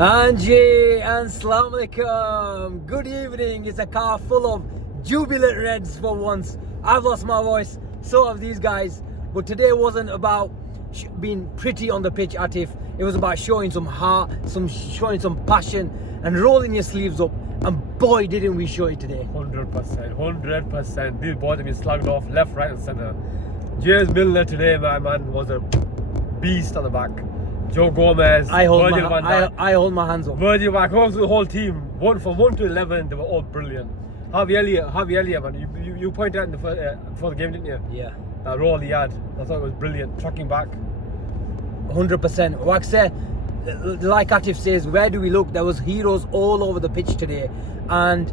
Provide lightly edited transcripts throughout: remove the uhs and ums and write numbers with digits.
Anji and Assalamu alaikum. Good evening. It's a car full of jubilant Reds for once. I've lost my voice, so have these guys. But today wasn't about being pretty on the pitch, Atif. It was about showing some heart, showing some passion and rolling your sleeves up. And boy, didn't we show it today. 100%. These boys have been slugged off left, right and centre. James Milner today, my man, was a beast on the back. Joe Gomez, I hold my hands up. Virgil van Dijk, the whole team, from 1 to 11, they were all brilliant. Harvey Elliott, man, you pointed out in before the game, didn't you? Yeah. That role he had, I thought it was brilliant, tracking back. 100%. Like I said, like Atif says, where do we look? There was heroes all over the pitch today, and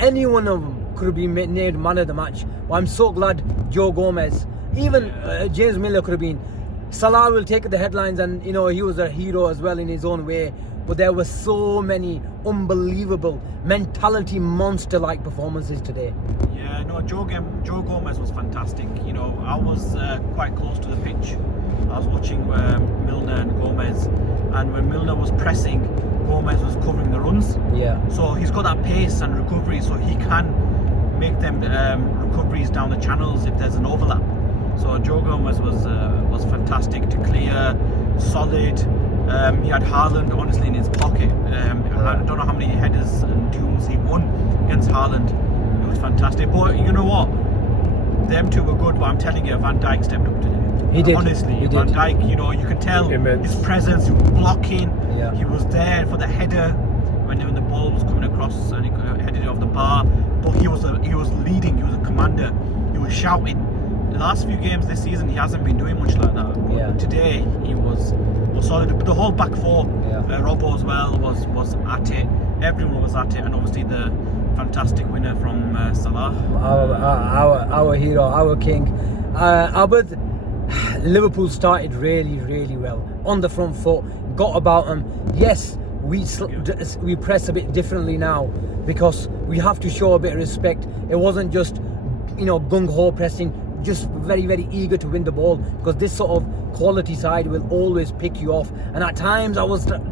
any one of them could have been named man of the match. Well, I'm so glad Joe Gomez, even James Milner could have been. Salah will take the headlines, and he was a hero as well in his own way. But there were so many unbelievable mentality monster-like performances today. Yeah, no, Joe Gomez was fantastic. I was quite close to the pitch. I was watching Milner and Gomez, and when Milner was pressing, Gomez was covering the runs. Yeah. So he's got that pace and recovery, so he can make them recoveries down the channels if there's an overlap. So Joe Gomez was fantastic to clear, solid. He had Haaland honestly in his pocket. I don't know how many headers and duels he won against Haaland. It was fantastic. But you know what? Them two were good, but I'm telling you, Van Dijk stepped up today. He did. Honestly, he Van did. Dijk, you can tell his presence. He was blocking. Yeah. He was there for the header when the ball was coming across and he headed it off the bar. But he was leading. He was a commander. He was shouting. The last few games this season, he hasn't been doing much like that. But Yeah. today, he was solid. But the whole back four, Robbo as well, was at it. Everyone was at it, and obviously the fantastic winner from Salah. Our hero, our king. Albert, Liverpool started really, really well on the front foot. Got about them. Yes, we press a bit differently now because we have to show a bit of respect. It wasn't just gung ho pressing. Just very, very eager to win the ball, because this sort of quality side will always pick you off. And at times I was, sort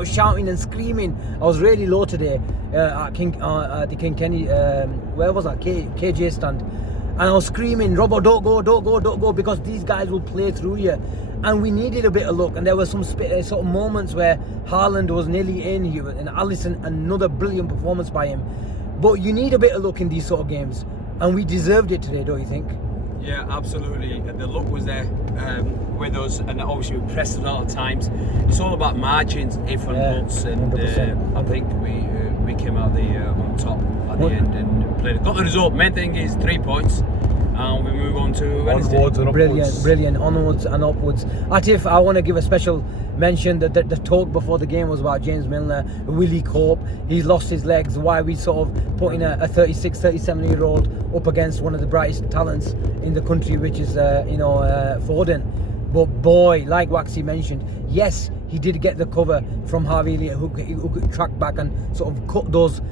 of shouting and screaming. I was really low today at the King Kenny, where was that? KJ stand, and I was screaming, "Robbo, don't go," because these guys will play through you. And we needed a bit of luck. And there were some sort of moments where Haaland was nearly in here, and Alisson, another brilliant performance by him. But you need a bit of luck in these sort of games, and we deserved it today, don't you think? Yeah, absolutely. The luck was there with us, and obviously we pressed a lot of times. It's all about margins, if and buts, and I think we came out on top at the end and got the result. Main thing is 3 points, and we move on to Wednesday. Onwards and upwards. Brilliant, onwards and upwards. Atif, I want to give a special mention that the talk before the game was about James Milner. Will he cope? He's lost his legs. Why are we sort of putting a 36, 37-year-old up against one of the brightest talents in the country, which is Foden? But boy, like Waxy mentioned, yes, he did get the cover from Harvey Elliott, who could track back and sort of cut those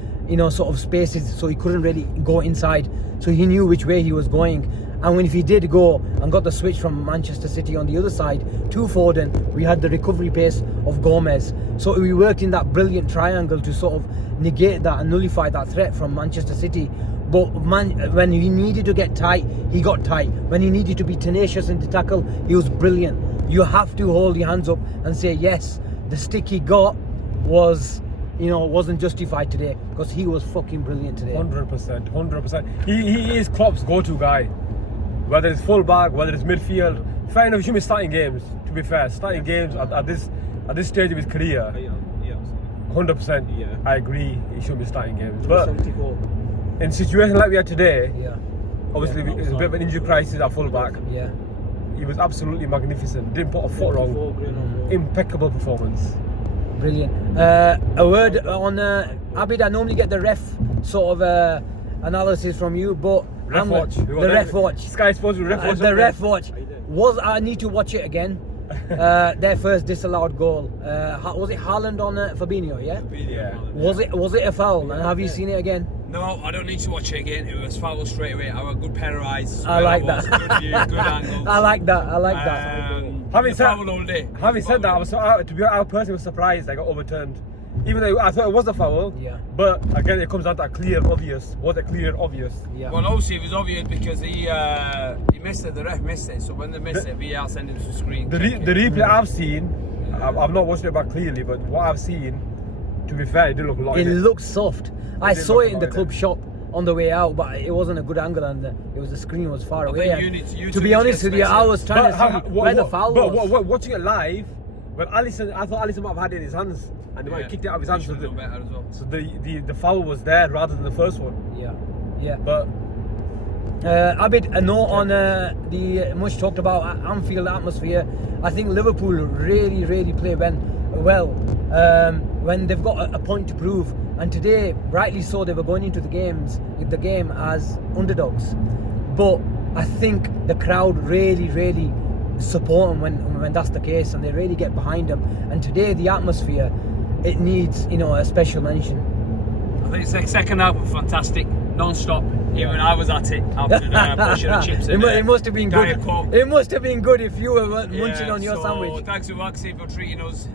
sort of spaces, so he couldn't really go inside, so he knew which way he was going. And if he did go and got the switch from Manchester City on the other side to Foden, we had the recovery pace of Gomez. So we worked in that brilliant triangle to sort of negate that and nullify that threat from Manchester City. But when he needed to get tight, he got tight. When he needed to be tenacious in the tackle, he was brilliant. You have to hold your hands up and say, yes, the stick he got wasn't justified today, because he was fucking brilliant today. 100%. He is Klopp's go-to guy. Whether it's full back, whether it's midfield, fair enough, he should be starting games. To be fair, starting games at this stage of his career, 100%. Yeah. I agree, he should be starting games. But in situations like we had today, obviously it's a bit of an injury crisis at full back. Yeah. He was absolutely magnificent. Didn't put a foot wrong. Impeccable performance. Brilliant. A word on Abid. I normally get the ref sort of analysis from you, but Ref watch. The ref watch. Sky Sports with ref watch. The ref watch. I need to watch it again. Their first disallowed goal. Was it Haaland on Fabinho? Yeah. Was it a foul? And have you seen it again? No, I don't need to watch it again. It was foul straight away. I have a good pair of eyes. I like that. Good view, good angle. I like that. Having The said, foul all day. having said that, to be honest, I personally was surprised I got overturned. Even though I thought it was a foul, Yeah. but again, it comes down to a clear, obvious. Was it clear, obvious? Yeah. Well, obviously it was obvious because he missed it. The ref missed it. So when they missed it, VAR sent him to the screen. The replay I've seen, I've not watched it back clearly, but what I've seen, to be fair, it did look a lot. It in it. looked soft. I did saw look it in the like club that. shop on the way out, but it wasn't a good angle, and the screen was far away. think And you to took be it honest to with you, I expensive. was trying to see where the foul was. But watching it live, when Alisson, I thought Alisson might have had it in his hands, and he might have kicked it out of his hands. Should have done better as well. So the foul was there rather than the first one. Yeah. But Abid, a note on the much talked about Anfield atmosphere. I think Liverpool really play well when they've got a point to prove. And today, rightly so, they were going into the game as underdogs. But I think the crowd really support them when that's the case, and they really get behind them. And today, the atmosphere, it needs a special mention. I think the second half was fantastic, non-stop. Even I was at it after pushing the chips in. It must have been Diet good. Coke. It must have been good if you were munching on your so sandwich. Thanks to Waxy for treating us,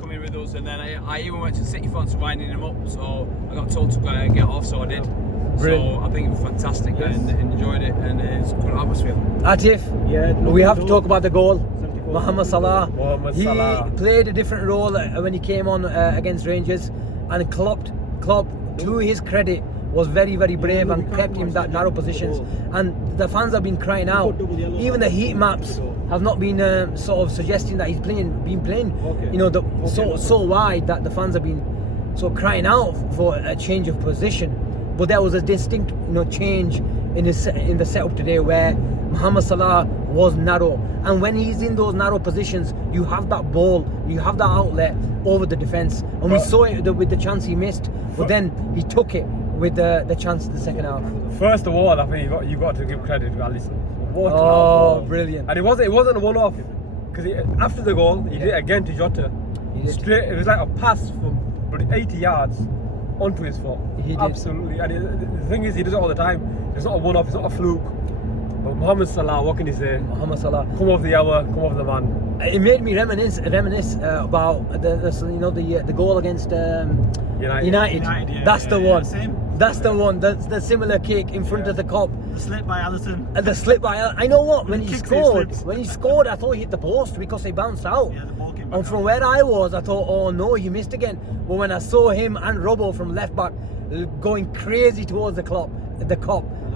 coming with us, and then I even went to City Fans winding him up. So I got told to get off, so I did. Brilliant. So I think it was fantastic and enjoyed it, and it's a good atmosphere. Atif, we have to talk about the goal. Mohamed Salah. He Salah. played a different role when he came on against Rangers, and Klopp, to his credit, was very brave and kept him that narrow positions. And the fans have been crying out. Even the heat maps have not been sort of suggesting that he's been playing, so wide that the fans have been sort of crying out for a change of position. But there was a distinct, change in the setup today where Mohamed Salah was narrow, and when he's in those narrow positions, you have that ball, you have that outlet over the defence, and we saw it with the chance he missed. But then he took it with the chance in the second half. first of all, I think you got to give credit to Alisson. What an Oh, ball. brilliant! And it wasn't a one-off, because after the goal, he did it again to Jota. He did. Straight, it was like a pass from 80 yards onto his foot. He did. Absolutely. And the thing is, he does it all the time. It's not a one-off. It's not a fluke. But Mohamed Salah, what can you say? Mohamed Salah. Come off the hour. Come off the man. It made me reminisce about the goal against United. Yeah, That's the one. same. That's the one. The similar kick in front of the cop. The slip by Alisson. And the slip by. I know what. When he Kicks it, scored, slips. I thought he hit the post because he bounced out. Yeah, the ball came back And from out. where I was, I thought, oh no, he missed again. But when I saw him and Robbo from left back going crazy towards the cop,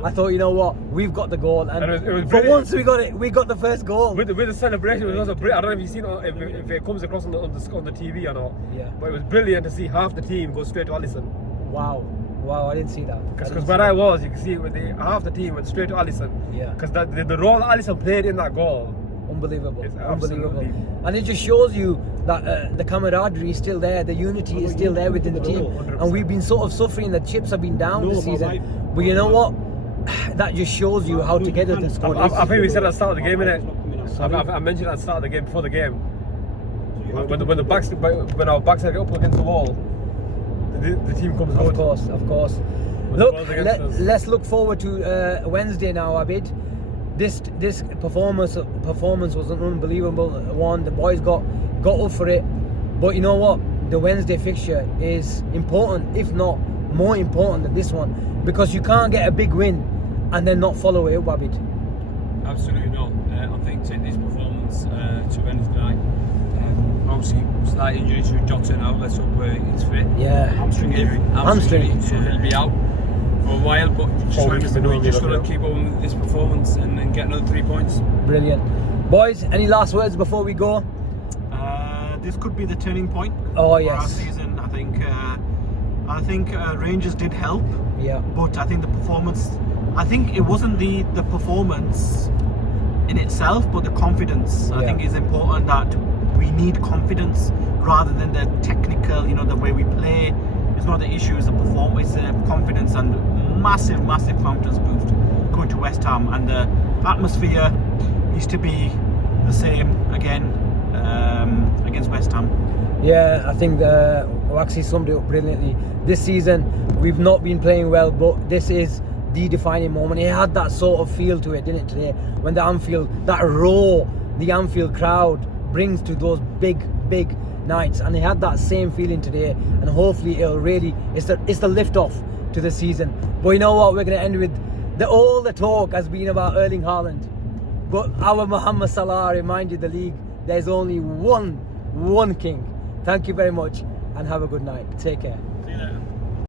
I thought, you know what, we've got the goal. And And it was for brilliant. once we got it. We got the first goal. With the celebration, it was also brilliant. I don't know if you've seen it, if it comes across on the TV or not. Yeah. But it was brilliant to see half the team go straight to Alisson. Wow, I didn't see that. Because where I was, you can see with half the team went straight to Alisson. Yeah. Because the role that Alisson played in that goal. Unbelievable. It's Unbelievable. absolutely- And it just shows you that the camaraderie is still there, the unity is still there within the team. 100%. And we've been sort of suffering, the chips have been down this season. But you know what? That just shows you how together the squad is. I think we said at the start of the game, innit? I mentioned at the start of the game, before the game. When our backs are up against the wall, the team comes Of out. course. When Look, the ball's against us. let's look forward to Wednesday now, Abid. This performance was an unbelievable one. The boys got up for it. But you know what? The Wednesday fixture is important, if not more important than this one, because you can't get a big win and then not follow it up, Abid. Absolutely not. I think take this performance to Wednesday night. Obviously, slight injury to Jota now. Let's hope he's fit. Yeah. Hamstring injury. Hamstring. So he'll be out for a while. But we just got to keep on with this performance and then get another 3 points. Brilliant. Boys, any last words before we go? This could be the turning point Oh, for yes. our season. I think Rangers did help, Yeah. but I think the performance. I think it wasn't the performance in itself, but the confidence. I Yeah. think is important. That we need confidence rather than the technical. The way we play. It's not the issue. It's the performance. It's the confidence and massive confidence boost going to West Ham, and the atmosphere needs to be the same again against West Ham. Yeah, I think Waxy summed it up brilliantly. This season, we've not been playing well, but this is the defining moment. It had that sort of feel to it, didn't it, today? When the Anfield, that raw the Anfield crowd brings to those big nights, and he had that same feeling today, and hopefully it's the lift off to the season. But you know what, we're going to end with all the talk has been about Erling Haaland, but our Mohamed Salah reminded the league there's only one king. Thank you very much and have a good night. Take care.